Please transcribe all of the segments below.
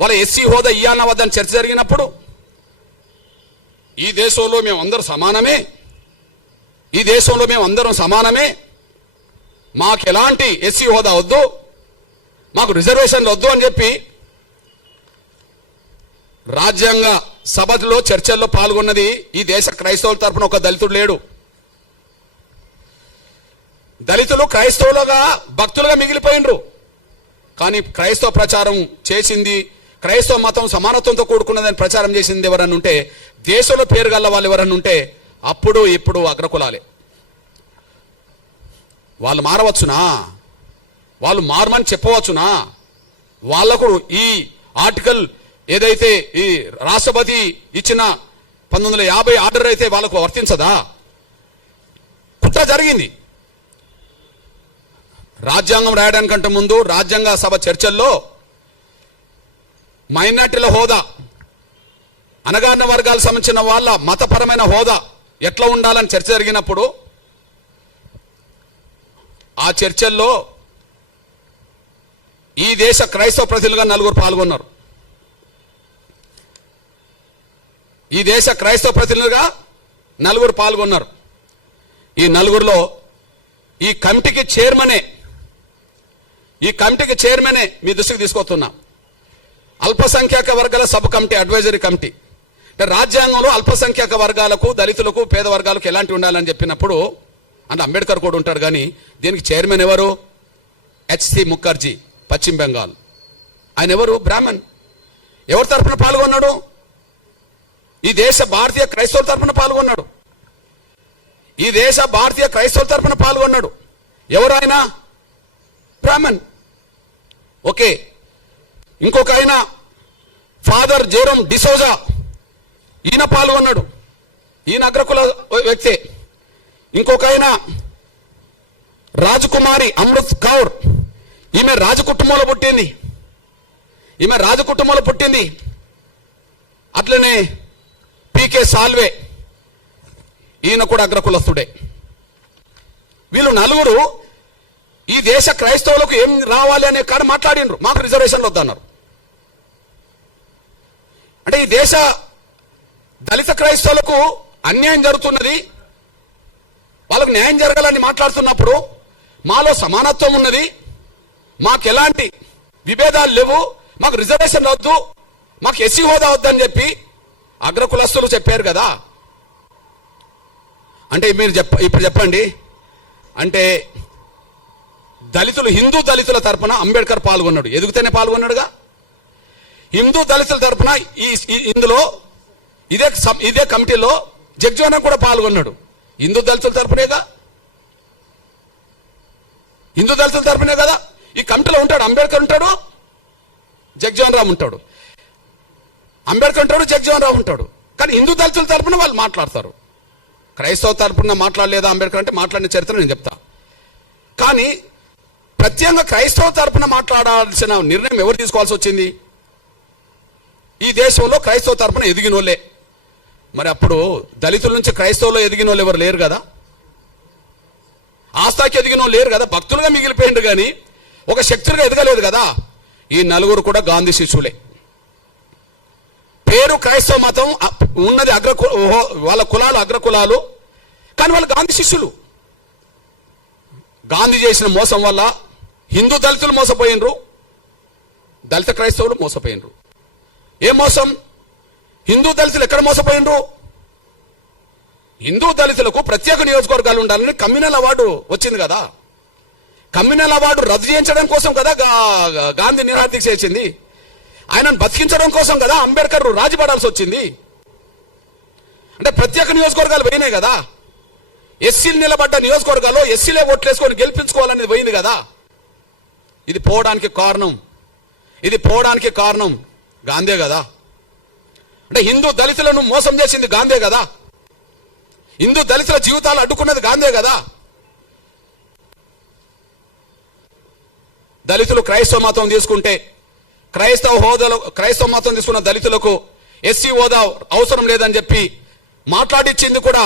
వాళ్ళ ఎస్సీ హోదా ఇయ్యాలన్న వద్దని చర్చ జరిగినప్పుడు ఈ దేశంలో మేము అందరం సమానమే, ఈ దేశంలో మేము అందరం సమానమే, మాకు ఎలాంటి ఎస్సీ హోదా వద్దు, మాకు రిజర్వేషన్లు వద్దు అని చెప్పి రాజ్యాంగ సభలో చర్చల్లో పాల్గొన్నది ఈ దేశ క్రైస్తవుల తరపున ఒక దళితుడు లేడు. దళితులు క్రైస్తవులుగా భక్తులుగా మిగిలిపోయినరు. కానీ క్రైస్తవ ప్రచారం చేసింది, క్రైస్తవ మతం సమానత్వంతో కూడుకున్నదని ప్రచారం చేసింది ఎవరన్నా ఉంటే, దేశంలో పేరు గల్ల వాళ్ళు ఎవరన్నా ఉంటే అప్పుడు ఇప్పుడు అగ్రకులాలే. వాళ్ళు మారవచ్చునా? వాళ్ళు మారమని చెప్పవచ్చునా? వాళ్లకు ఈ ఆర్టికల్ ఏదైతే ఈ రాష్ట్రపతి ఇచ్చిన 1950 ఆర్డర్ అయితే వాళ్ళకు వర్తించదా? కుట్ర జరిగింది. రాజ్యాంగం రాయడానికంటే ముందు రాజ్యాంగ సభ చర్చల్లో మైనార్టీల హోదా, అణగారిన వర్గాలకు సంబంధించిన వాళ్ళ మతపరమైన హోదా ఎట్లా ఉండాలని చర్చ జరిగినప్పుడు ఆ చర్చల్లో ఈ దేశ క్రైస్తవ ప్రతినిధులుగా 4 పాల్గొన్నారు. ఈ దేశ క్రైస్తవ ప్రతినిధులుగా 4 పాల్గొన్నారు. ఈ 4లో ఈ కమిటీకి చైర్మనే మీ దృష్టికి తీసుకొస్తున్నా. అల్పసంఖ్యాక వర్గాల సబ్ కమిటీ, అడ్వైజరీ కమిటీ. అంటే రాజ్యాంగంలో అల్పసంఖ్యాక వర్గాలకు, దళితులకు, పేద వర్గాలకు ఎలాంటి ఉండాలని చెప్పినప్పుడు అంటే అంబేద్కర్ కూడా ఉంటాడు. కానీ దీనికి చైర్మన్ ఎవరు? హెచ్సి ముఖర్జీ, పశ్చిమ బెంగాల్. ఆయన ఎవరు? బ్రాహ్మణ్. ఎవరి తరఫున పాల్గొన్నాడు? ఈ దేశ భారతీయ క్రైస్తవుల తరఫున పాల్గొన్నాడు. ఈ దేశ భారతీయ క్రైస్తవుల తరఫున పాల్గొన్నాడు. ఎవరు ఆయన? బ్రాహ్మణ్. ఓకే. ఇంకొక ఆయన ఫాదర్ జెరోమ్ డిసోజా, ఈయన పాల్గొన్నాడు. ఈయన అగ్రకుల వ్యక్తే. ఇంకొక ఆయన రాజకుమారి అమృత్ కౌర్, ఈమె రాజకుటుంబంలో పుట్టింది. అట్లనే పీకే సాల్వే, ఈయన కూడా అగ్రకులస్తుడే. వీళ్ళు 4 ఈ దేశ క్రైస్తవులకు ఏం రావాలి అనే కాడ మాట్లాడినరు. మాకు రిజర్వేషన్లు వద్దన్నారు. అంటే ఈ దేశ దళిత క్రైస్తవులకు అన్యాయం జరుగుతున్నది, వాళ్ళకు న్యాయం జరగాలని మాట్లాడుతున్నప్పుడు మాలో సమానత్వం ఉన్నది, మాకు ఎలాంటి విభేదాలు లేవు, మాకు రిజర్వేషన్లు వద్దు, మాకు ఎస్సీ హోదా వద్దని చెప్పి అగ్రకులస్తులు చెప్పారు కదా. అంటే మీరు ఇప్పుడు చెప్పండి. అంటే హిందూ దళితుల తరపున అంబేద్కర్ పాల్గొన్నాడు, ఎదుగుతూనే పాల్గొన్నాడుగా. హిందూ దళితుల తరపున ఇందులో ఇదే కమిటీలో జగ్జీవన్ కూడా పాల్గొన్నాడు. హిందూ దళితుల తరపునే కదా ఈ కమిటీలో ఉంటాడు. అంబేద్కర్ ఉంటాడు, జగ్జీవన్ రామ్ ఉంటాడు. అంబేద్కర్ ఉంటాడు, జగ్జీవన్ రామ్ ఉంటాడు. కానీ హిందూ దళితుల తరపున వాళ్ళు మాట్లాడతారు. క్రైస్తవ తరపున మాట్లాడలేదా అంబేద్కర్ అంటే? మాట్లాడిన చరిత్ర నేను చెప్తా. కానీ ప్రత్యేకంగా క్రైస్తవ తరపున మాట్లాడాల్సిన నిర్ణయం ఎవరు తీసుకోవాల్సి వచ్చింది? ఈ దేశంలో క్రైస్తవ తరపున ఎదిగిన వాళ్ళే. మరి అప్పుడు దళితుల నుంచి క్రైస్తవులో ఎదిగిన వాళ్ళు ఎవరు లేరు కదా, ఆస్థాకి ఎదిగిన వాళ్ళు లేరు కదా, భక్తులుగా మిగిలిపోయిండు. కానీ ఒక శక్తులుగా ఎదగలేదు కదా. ఈ 4 కూడా గాంధీ శిష్యులే. పేరు క్రైస్తవ మతం ఉన్నది, వాళ్ళ కులాలు అగ్రకులాలు, కానీ వాళ్ళు గాంధీ శిష్యులు. గాంధీ చేసిన మోసం వల్ల హిందూ దళితులు మోసపోయినరు, దళిత క్రైస్తవులు మోసపోయినరు. ఏ మోసం? హిందూ దళితులు ఎక్కడ మోసపోయినరు? హిందూ దళితులకు ప్రత్యేక నియోజకవర్గాలు ఉండాలని కమ్యూనల్ అవార్డు వచ్చింది కదా. కమ్యూనల్ అవార్డు రద్దు చేయించడం కోసం కదా గాంధీ నిరాదీక్ష చేసింది. ఆయనను బతికించడం కోసం కదా అంబేద్కర్ రాజీపడాల్సి వచ్చింది. అంటే ప్రత్యేక నియోజకవర్గాలు పోయినాయి కదా. ఎస్సీలు నిలబడ్డ నియోజకవర్గాల్లో ఎస్సీలే ఓట్లేసుకొని గెలిపించుకోవాలనేది పోయింది కదా. ఇది పోవడానికి కారణం గాంధీ కదా. అంటే హిందూ దళితులను మోసం చేసింది గాంధీ కదా. హిందూ దళితుల జీవితాలు అడ్డుకున్నది గాంధీ కదా. దళితులు క్రైస్తవ మతం తీసుకుంటే, క్రైస్తవ మతం తీసుకున్న దళితులకు ఎస్సీ హోదా అవసరం లేదని చెప్పి మాట్లాడిచ్చింది కూడా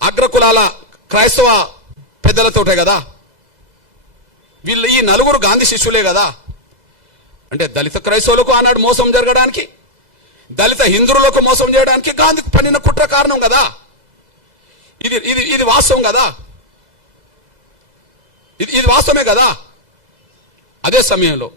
అగ్రకులాల క్రైస్తవ పెద్దలతోటే కదా. వీళ్ళు ఈ 4 గాంధీ శిష్యులే కదా. అంటే దళిత క్రైస్తవులకు ఆనాడు మోసం జరగడానికి, దళిత హిందువులకు మోసం చేయడానికి గాంధీ పన్నిన కుట్ర కారణం కదా. ఇది ఇది ఇది వాస్తవం కదా, ఇది వాస్తవమే కదా. అదే సమయంలో